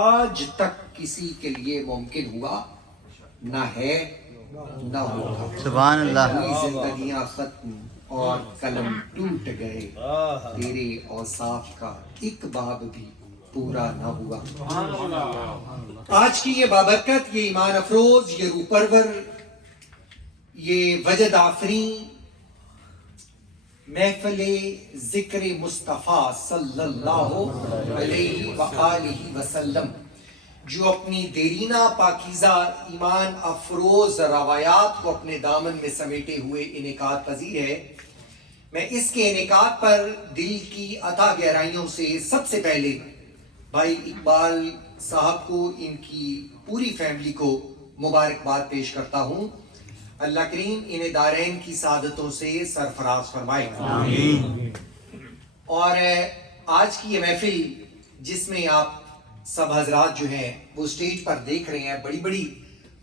آج تک کسی کے لیے ممکن ہوا نہ ہے نہ ہوگا. سبحان اللہ. زندگیاں ختم اور قلم ٹوٹ گئے, تیرے اوصاف کا ایک باب بھی پورا نہ ہوا. آج کی یہ بابرکت, یہ ایمان افروز, یہ روح پرور, یہ وجد آفرین محفل ذکر مصطفیٰ صلی اللہ علیہ وآلہ وسلم, جو اپنی دیرینہ پاکیزہ ایمان افروز روایات کو اپنے دامن میں سمیٹے ہوئے انعقاد پذیر ہے, میں اس کے انعقاد پر دل کی عطا گہرائیوں سے سب سے پہلے بھائی اقبال صاحب کو, ان کی پوری فیملی کو مبارکباد پیش کرتا ہوں. اللہ کریم انہیں دارین کی سعادتوں سے سرفراز فرمائے. آمین. اور آج کی یہ محفل جس میں آپ سب حضرات جو ہیں وہ سٹیج پر دیکھ رہے ہیں, بڑی بڑی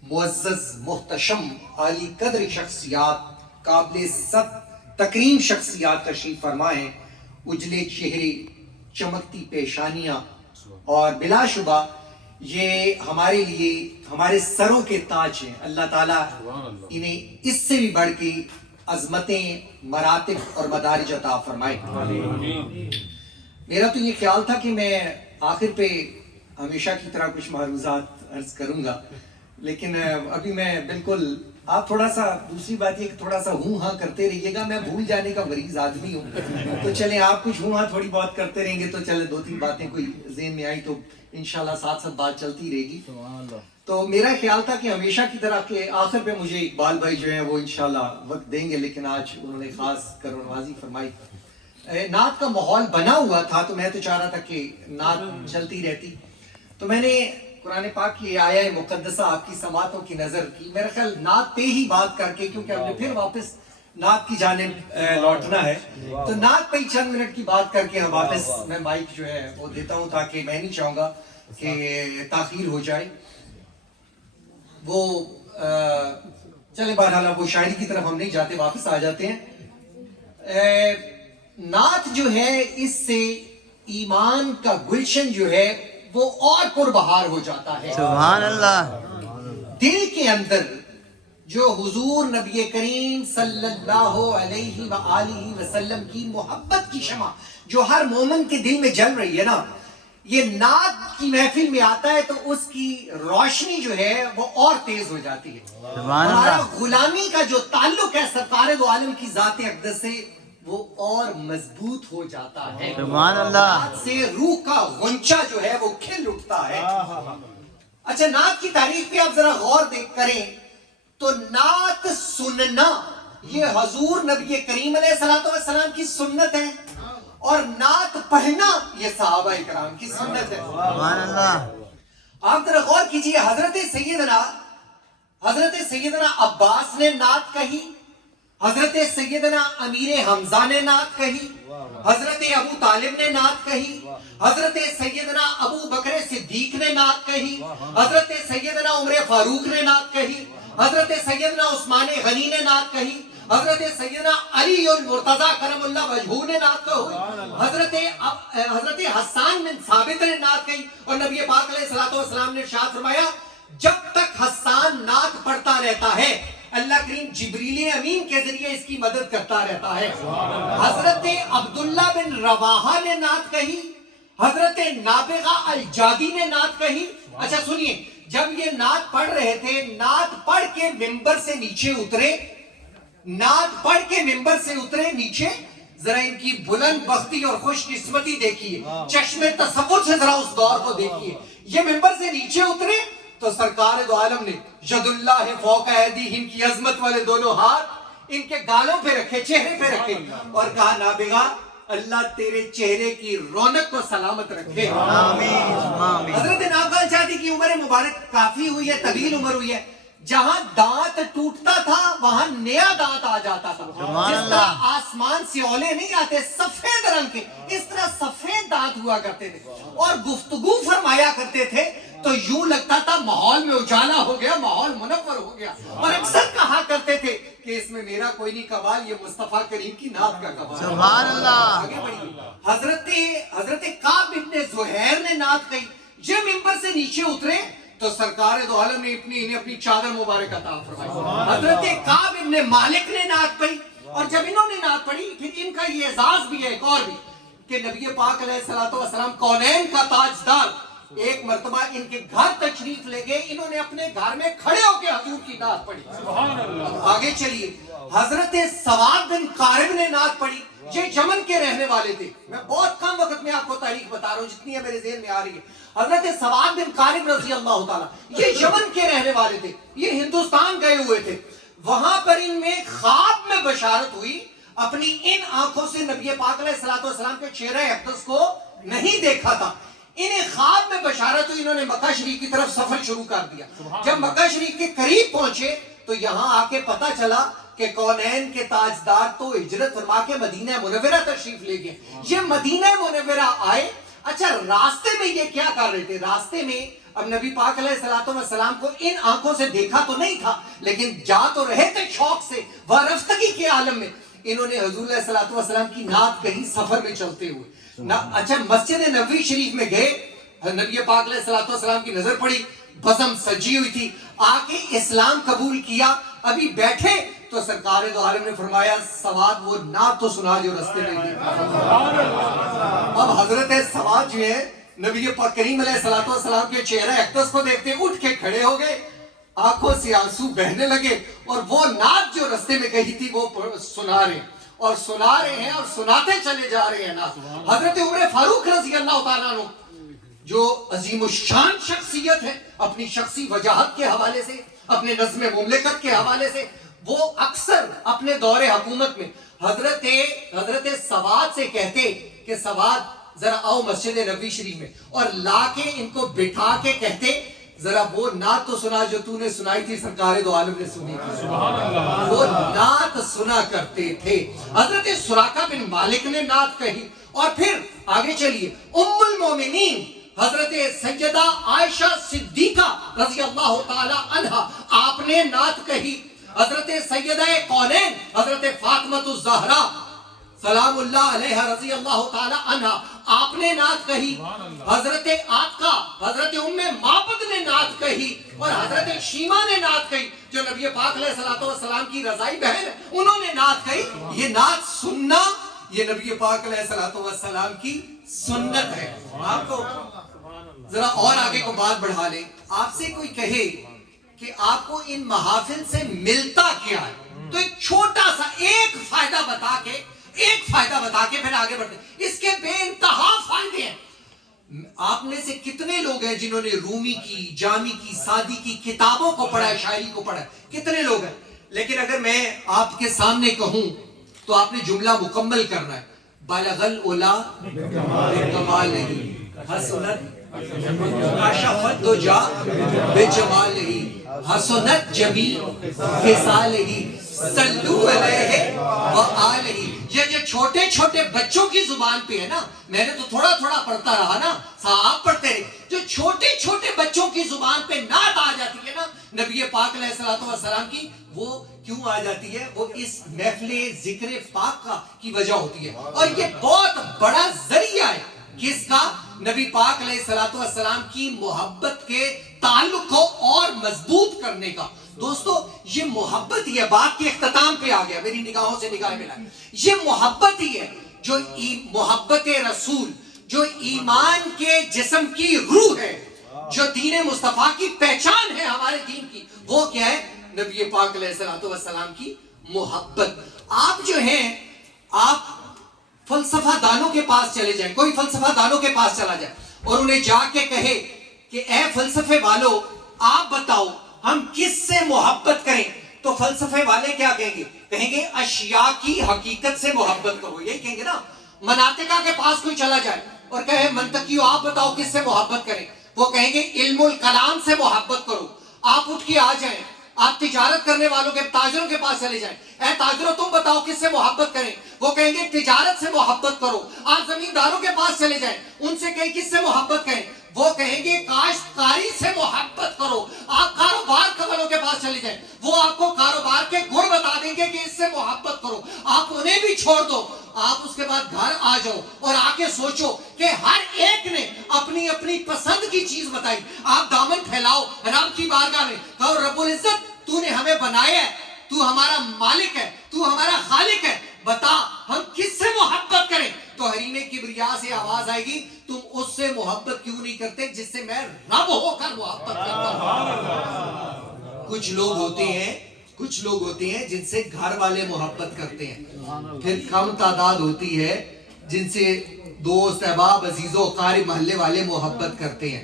معزز محتشم عالی قدر شخصیات, قابل سب تکریم شخصیات تشریف فرما ہیں. اجلے چہرے, چمکتی پیشانیاں, اور بلا شبہ یہ ہمارے لیے ہمارے سروں کے تاج ہیں. اللہ تعالیٰ انہیں اس سے بھی بڑھ کے عظمتیں, مراتب اور مدارج عطا فرمائے. میرا تو یہ خیال تھا کہ میں آخر پہ ہمیشہ کی طرح کچھ معروضات عرض کروں گا, لیکن ابھی میں بالکل, آپ تھوڑا سا, دوسری بات یہ کہ تھوڑا سا ہوں ہاں کرتے رہیے گا, میں بھول جانے کا مریض آدمی ہوں, تو چلیں آپ کچھ ہوں ہاں تھوڑی بہت کرتے رہیں گے تو چلے دو تین باتیں کوئی ذہن میں آئی تو انشاءاللہ ساتھ ساتھ بات چلتی رہے گی. تو میرا خیال تھا کہ ہمیشہ کی طرح کہ آخر پہ مجھے اقبال بھائی جو ہیں وہ انشاءاللہ وقت دیں گے, لیکن آج انہوں نے خاص کرونوازی فرمائی. نعت کا ماحول بنا ہوا تھا تو میں تو چاہ رہا تھا کہ نعت چلتی رہتی, تو میں نے قرآن پاک کی آیہ مقدسہ آپ کی سماعتوں کی نظر کی. میرا خیال نعت پہ ہی بات کر کے, کیونکہ ہم نے پھر واپس نعت کی جانب لوٹنا ہے, تو نعت پہ ہی چند منٹ کی بات کر کے ہم واپس میں مائک جو ہے وہ دیتا ہوں, تاکہ میں نہیں چاہوں گا کہ تاخیر ہو جائے. وہ چلے بہرحال وہ شاعری کی طرف ہم نہیں جاتے, واپس آ جاتے ہیں. نعت جو ہے اس سے ایمان کا گلشن جو ہے وہ اور پربہار ہو جاتا ہے. سبحان اللہ. دل کے اندر جو حضور نبی کریم صلی اللہ علیہ وآلہ وسلم کی محبت کی شمع جو ہر مومن کے دل میں جل رہی ہے نا, یہ نعت کی محفل میں آتا ہے تو اس کی روشنی جو ہے وہ اور تیز ہو جاتی ہے. سبحان ہمارا اللہ. غلامی کا جو تعلق ہے سرکار دو عالم کی ذات اقدس سے وہ اور مضبوط ہو جاتا ہے. سبحان اللہ. نعت سے روح کا غنچہ جو ہے وہ کھل اٹھتا ہے. اچھا, نعت کی تعریف پہ آپ ذرا غور دیکھ کریں تو نعت سننا یہ حضور نبی کریم علیہ السلام کی سنت ہے, اور نعت پڑھنا یہ صحابہ کرام کی سنت ہے. سبحان اللہ. آپ ذرا غور کیجئے, حضرت سیدنا عباس نے نعت کہی, حضرت سیدنا امیر حمزہ نے نعت کہی, حضرت ابو طالب نے نعت کہی, حضرت سیدنا ابو بکر صدیق نے نعت کہی, حضرت سیدنا عمر فاروق نے نعت کہی, حضرت سیدنا عثمان غنی نے نعت کہی, حضرت سیدنا علی المرتضی کرم اللہ وجہہ نے نعت کہی, حضرت حسان بن ثابت نے نعت کہی. اور نبی پاک علیہ السلام نے ارشاد فرمایا, جب تک حسان نعت پڑھتا رہتا ہے اللہ کریم جبریل امین کے ذریعے اس کی مدد کرتا رہتا ہے. حضرت عبداللہ بن رواحہ نے نعت کہی, حضرت نابغہ الجادی نے نعت کہی. اچھا سنیے, جب یہ نعت پڑھ رہے تھے, نعت پڑھ کے ممبر سے نیچے اترے, نعت پڑھ کے ممبر سے اترے نیچے, ذرا ان کی بلند بختی اور خوش قسمتی دیکھیے, چشم تصور سے ذرا اس دور کو دیکھیے. یہ ممبر سے نیچے اترے تو سرکار دو عالم نے ید اللہ فوق ایدیہم کی عظمت والے دونوں ہاتھ ان کے گالوں پہ رکھے, چہرے پہ رکھے, اور کہا, نابغہ اللہ تیرے چہرے کی رونق کو سلامت رکھے. آمین. حضرت نابغہ الجادی کی عمر مبارک کافی ہوئی ہے, طویل عمر ہوئی ہے. جہاں دانت ٹوٹتا تھا وہاں نیا دانت آ جاتا تھا. جس طرح آسمان سے اولے نہیں آتے سفید رنگ کے, اس طرح سفید دانت ہوا کرتے تھے, اور گفتگو فرمایا کرتے تھے تو یوں لگتا تھا ماحول میں اجالا ہو گیا, ماحول منور ہو گیا. اور اکثر کہا کرتے تھے کہ اس میں میرا کوئی نہیں کمال, یہ مصطفیٰ کریم کی نعت کا کمال. سبحان اللہ. آگے بڑھیے. حضرت کعب ابن زہیر نے نعت کہی. جب ممبر سے نیچے اترے تو سرکار دو عالم نے انہیں اپنی چادر مبارک عطا فرمائی. حضرت کعب ابن مالک نے نعت پڑھی, اور جب انہوں نے نعت پڑھی پھر ان کا یہ اعزاز بھی ہے ایک اور بھی کہ نبی پاک علیہ الصلوۃ والسلام کونین کا تاجدار ایک مرتبہ ان کے گھر تشریف لے گئے, انہوں نے اپنے گھر میں کھڑے ہو کے حضور کی نعت پڑھی. آگے چلیے, حضرت سواد بن قارب نے نعت پڑھی. یہ یمن کے رہنے والے تھے. میں بہت کم وقت میں آپ کو تاریخ بتا رہا ہوں جتنی ہے میرے ذہن میں آ رہی ہے. حضرت سواد بن قارب رضی اللہ تعالیٰ یہ یمن کے رہنے والے تھے, یہ ہندوستان گئے ہوئے تھے. وہاں پر ان میں خواب میں بشارت ہوئی, اپنی ان آنکھوں سے نبی پاک علیہ الصلوۃ والسلام کے چہرہ اقدس کو نہیں دیکھا تھا. انہیں خواب میں بشارت ہوئی, انہوں نے مکہ شریف کی طرف سفر شروع کر دیا. جب مکہ شریف کے قریب پہنچے تو یہاں آ کے پتا چلا کہ کونین کے تاجدار تو ہجرت فرما کے مدینہ منورہ تشریف لے گئے. یہ مدینہ منورہ آئے. اچھا, راستے میں یہ کیا کر رہے تھے؟ راستے میں اب نبی پاک علیہ الصلوۃ والسلام کو ان آنکھوں سے دیکھا تو نہیں تھا, لیکن جا تو رہے تھے شوق سے و رفتگی کے عالم میں. انہوں نے حضور علیہ الصلوۃ والسلام کی نعت کہیں سفر میں چلتے ہوئے. اچھا, مسجد نبوی شریف میں گئے, نبی پاک علیہ الصلوۃ والسلام کی نظر پڑی, بزم سجی ہوئی تھی, آ کے اسلام قبول کیا. ابھی بیٹھے تو سرکار دو عالم نے فرمایا سواد وہ نعت تو سنا جو رستے میں دی. اب حضرت سواد جو ہے نبی پاک کریم علیہ الصلوۃ والسلام کے چہرہ اقدس کو دیکھتے اٹھ کے کھڑے ہو گئے, آنکھوں سے آنسو بہنے لگے, اور وہ نعت جو رستے میں کہی تھی وہ سنا رہے اور سنا رہے ہیں اور سناتے چلے جا رہے ہیں نعت. حضرت عمر فاروق رضی اللہ تعالیٰ عنہ جو عظیم الشان شخصیت ہے, اپنی شخصی وجاہت کے حوالے سے, اپنے نظم مملکت کے حوالے سے, وہ اکثر اپنے دور حکومت میں حضرت سواد سے کہتے کہ سواد ذرا آؤ مسجد نبوی شریف میں, اور لا کے ان کو بٹھا کے کہتے ذرا وہ نعت تو سنا جو تو نے سنائی تھی سرکار دو عالم نے سنی تھی. وہ نعت سنا کرتے تھے. حضرت سراقہ بن مالک نے نعت کہی. اور پھر آگے چلیے, ام المومنین حضرت سیدہ عائشہ صدیقہ رضی اللہ تعالی عنہ آپ نے نعت کہی. حضرت سیدہ کونین حضرت فاطمہ الزہرا سلام اللہ علیہ رضی اللہ تعالی عنہ آپ نے نعت کہی. حضرت آقا حضرت ام معبد نے نعت کہی, اور حضرت شیما نے نعت کہی جو نبی پاک علیہ الصلوۃ والسلام کی رضائی بہن ہے, انہوں نے نعت کہی. یہ نعت سننا یہ نبی پاک علیہ الصلوۃ والسلام کی سنت ہے. آپ کو ذرا اور آگے کو بات بڑھا لیں, آپ سے کوئی کہے کہ آپ کو ان محافل سے ملتا کیا ہے, تو ایک چھوٹا سا ایک فائدہ بتا کے پھر آگے بڑھتے. اس کے بے انتہا فائدے ہیں. آپ میں سے کتنے لوگ ہیں جنہوں نے رومی کی, جامی کی, سعدی کی کتابوں کو پڑھا ہے, شاعری کو پڑھا ہے؟ کتنے لوگ ہیں؟ لیکن اگر میں آپ کے سامنے کہوں تو آپ نے جملہ مکمل کرنا ہے. بالغ العلا بکمال نہیں, حسنت کشفت دجا بجمالہ, حسنت جمیع خصالہ, صلو علیہ وآلہ. یہ جو چھوٹے چھوٹے بچوں کی زبان پہ ہے نا, میں نے تو تھوڑا تھوڑا پڑھتا رہا نا, صاحب پڑھتے رہے, جو چھوٹے چھوٹے بچوں کی زبان پہ نعت آ جاتی ہے نا نبی پاک علیہ الصلوۃ والسلام کی, وہ کیوں آ جاتی ہے؟ وہ اس محفل ذکر پاک کی وجہ ہوتی ہے. اور یہ بہت بڑا ذریعہ ہے کس کا؟ نبی پاک علیہ الصلوۃ والسلام کی محبت کے تعلق کو اور مضبوط کرنے کا. دوستو یہ محبت ہی ہے, بات کے اختتام پہ آ گیا, میری نگاہوں سے نگاہ ملا. یہ محبت ہی ہے جو محبت رسول, جو ایمان کے جسم کی روح ہے, جو دین مصطفیٰ کی پہچان ہے ہمارے دین کی. وہ کیا ہے؟ نبی پاک علیہ الصلوۃ والسلام کی محبت. آپ جو ہیں, آپ فلسفہ دانوں کے پاس چلے جائیں, کوئی فلسفہ دانوں کے پاس چلا جائے اور انہیں جا کے کہے کہ اے فلسفے والو آپ بتاؤ ہم کس سے محبت کریں, تو فلسفے والے کیا کہیں گے؟ کہیں گے اشیاء کی حقیقت سے محبت کرو. یہی کہیں گے نا. مناطقہ کے پاس کوئی چلا جائے اور کہے منطقیو آپ بتاؤ کس سے محبت کریں, وہ کہیں گے علم الکلام سے محبت کرو. آپ اٹھ کے آ جائیں, آپ تجارت کرنے والوں کے, تاجروں کے پاس چلے جائیں, اے تاجروں تم بتاؤ کس سے محبت کریں, وہ کہیں گے تجارت سے محبت کرو. آپ زمینداروں کے پاس چلے جائیں, ان سے کہیں کس سے محبت کریں, وہ کہیں گے کاشتکاری سے محبت کرو. آپ کاروبار والوں کے پاس چلے جائیں, وہ آپ کو کاروبار کے گڑ بتا دیں گے کہ اس سے محبت کرو. آپ انہیں بھی چھوڑ دو, آپ اس کے بعد گھر آ جاؤ اور آ کے سوچو کہ ہر ایک نے اپنی اپنی پسند کی چیز بتائی. آپ دامن پھیلاؤ رب کی بارگاہ میں, کہو رب العزت تو نے ہمیں بنایا ہے, تو ہمارا مالک ہے, تو ہمارا خالق ہے, بتا ہم کس سے محبت کریں. تو حریم کبریا سے آواز آئے گی, تم اس سے محبت کیوں نہیں کرتے جس سے میں رب ہو کر محبت کرتا ہوں. کچھ لوگ ہوتے ہیں جن سے گھر والے محبت کرتے ہیں, پھر کم تعداد ہوتی ہے جن سے دوست احباب عزیز و اقارب محلے والے محبت کرتے ہیں,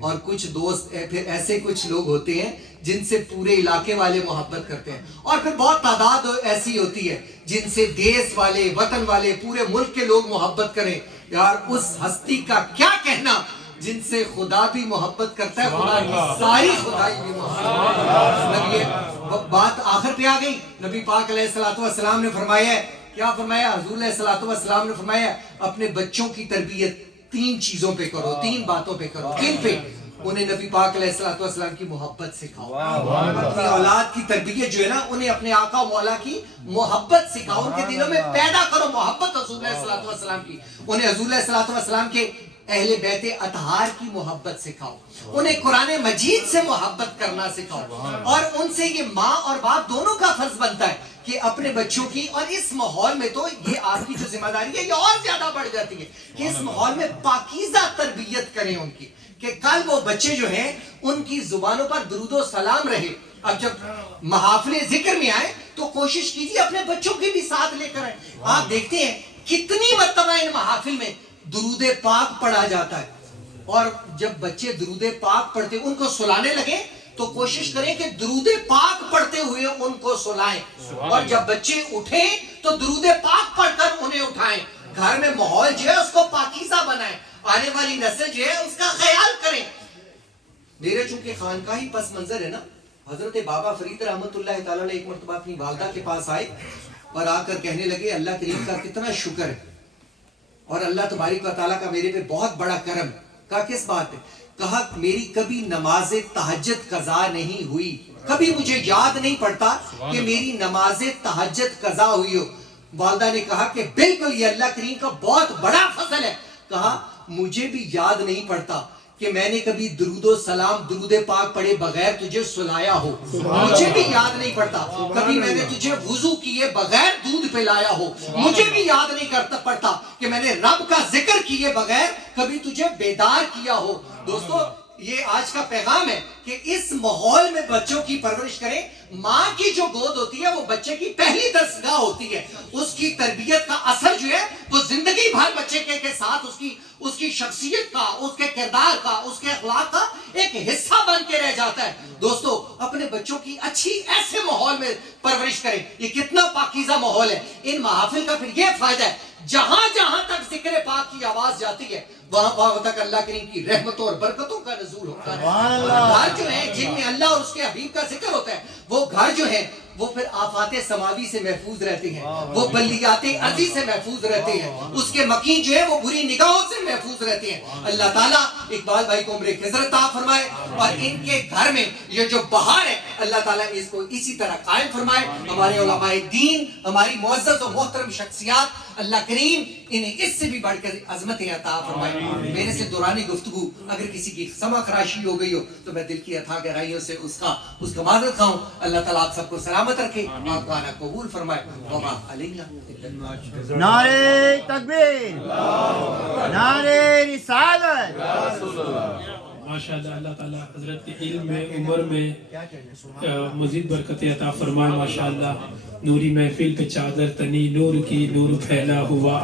اور کچھ دوست پھر ایسے کچھ لوگ ہوتے ہیں جن سے پورے علاقے والے محبت کرتے ہیں, اور پھر بہت تعداد ایسی ہوتی ہے جن سے دیس والے, وطن والے, پورے ملک کے لوگ محبت کریں. یار اس ہستی کا کیا کہنا جن سے خدا بھی محبت کرتا ہے, خدا کی ساری خدائی بھی محبت. یہ بات آخر پہ آ گئی. نبی پاک علیہ الصلوۃ والسلام نے فرمایا ہے, کیا فرمایا حضور علیہ الصلوۃ والسلام نے فرمایا اپنے بچوں کی تربیت 3 چیزوں پہ کرو, 3 باتوں پہ کرو. کن پہ؟ انہیں نبی پاک علیہ الصلوۃ والسلام کی محبت سکھاؤ. اپنی اولاد کی تربیت جو ہے نا, انہیں اپنے آقا و مولا کی محبت سکھاؤ, ان کے دلوں میں پیدا کرو محبت حضور علیہ الصلوۃ والسلام کی. انہیں حضور علیہ الصلوۃ والسلام کے اہل بیت اطہار کی محبت سکھاؤ, انہیں قرآن مجید سے محبت کرنا سکھاؤ, اور ان سے یہ ماں اور باپ دونوں کا فرض بنتا ہے کہ اپنے بچوں کی, اور اس ماحول میں تو یہ آپ کی جو ذمہ داری ہے یہ اور زیادہ بڑھ جاتی ہے کہ اس ماحول میں پاکیزہ تربیت کریں ان کی, کہ کل وہ بچے جو ہیں ان کی زبانوں پر درود و سلام رہے. اب جب محافل ذکر میں آئے تو کوشش کیجیے اپنے بچوں کے بھی ساتھ لے کر آئیں. آپ دیکھتے ہیں کتنی مرتبہ ان محافل میں درود پاک پڑھا جاتا ہے, اور جب بچے درود پاک پڑھتے ان کو سلانے لگے تو کوشش کریں کہ درود پاک پڑھتے ہوئے ان کو سلائیں, اور جب بچے اٹھیں تو درود پاک پڑھ کر انہیں اٹھائیں. گھر میں ماحول جو ہے اس کو پاکیزہ بنائیں, آنے والی نسل جو ہے اس کا خیال کریں. میرے چونکہ خانقاہی پس منظر ہے نا, حضرت بابا فرید رحمت اللہ تعالیٰ نے ایک مرتبہ اپنی والدہ کے پاس آئے اور آ کر کہنے لگے اللہ کریم کا کتنا شکر ہے, اور اللہ تبارک و تعالیٰ کا میرے پہ بہت بڑا کرم. کہا کس بات پہ؟ کہا میری کبھی نماز تہجد قضا نہیں ہوئی, کبھی مجھے یاد نہیں پڑتا کہ میری نماز تہجد قضا ہوئی ہو. والدہ نے کہا کہ بالکل یہ اللہ کریم کا بہت بڑا فضل ہے. کہا مجھے بھی یاد نہیں پڑتا کہ میں نے کبھی درود و سلام درود پاک پڑھے بغیر تجھے سلایا ہو, مجھے بھی یاد نہیں پڑتا کبھی میں نے تجھے وضو کیے بغیر دودھ پلایا ہو, مجھے بھی یاد نہیں پڑتا کہ میں نے رب کا ذکر کیے بغیر کبھی تجھے بیدار کیا ہو. دوستو یہ آج کا پیغام ہے کہ اس ماحول میں بچوں کی پرورش کریں. ماں کی جو گود ہوتی ہے وہ بچے کی پہلی درسگاہ ہوتی ہے, اس کی تربیت کا اثر جو ہے وہ زندگی بھر بچے کے ساتھ اس کی شخصیت کا, اس کے کردار کا, اس کے اخلاق کا ایک حصہ بن کے رہ جاتا ہے. دوستو اپنے بچوں کی اچھی ایسے ماحول میں پرورش کریں. یہ کتنا پاکیزہ ماحول ہے. ان محافل کا پھر یہ فائدہ ہے جہاں جہاں تک ذکر پاک کی آواز جاتی ہے وہاں تک اللہ کریم کی رحمتوں اور برکتوں کا نزول ہوتا ہے. گھر جو ہیں جن میں اللہ اور اس کے حبیب کا ذکر ہوتا ہے وہ گھر جو ہیں وہ پھر آفات سماوی سے محفوظ رہتے ہیں, وہ بلیات ارضی سے محفوظ رہتے ہیں, اس کے مکین جو ہے وہ بری نگاہوں سے محفوظ رہتے ہیں. اللہ تعالیٰ اقبال بھائی کو عمر خضر عطا فرمائے, اور ان کے گھر میں یہ جو بہار ہے اللہ تعالیٰ اس کو اسی طرح قائم فرمائے. ہمارے علماء دین, ہماری معزز و محترم شخصیات, اللہ کریم انہیں اس سے بھی بڑھ کر عظمتیں عطا فرمائے. میرے سے دورانی گفتگو اگر کسی کی سمع خراشی ہو گئی ہو تو میں دل کی اتھا گہرائیوں سے اس کا معذرت خواہوں. اللہ تعالیٰ آپ سب کو سلامت رکھے, آپ کا آنا قبول فرمائے. وما علینا نعرے تکبیر, نعرے رسالت. ماشاءاللہ اللہ تعالیٰ حضرت کے علم میں, عمر میں مزید برکت عطا فرمائے. ماشاءاللہ نوری محفل پہ چادر تنی, نور کی نور پھیلا ہوا.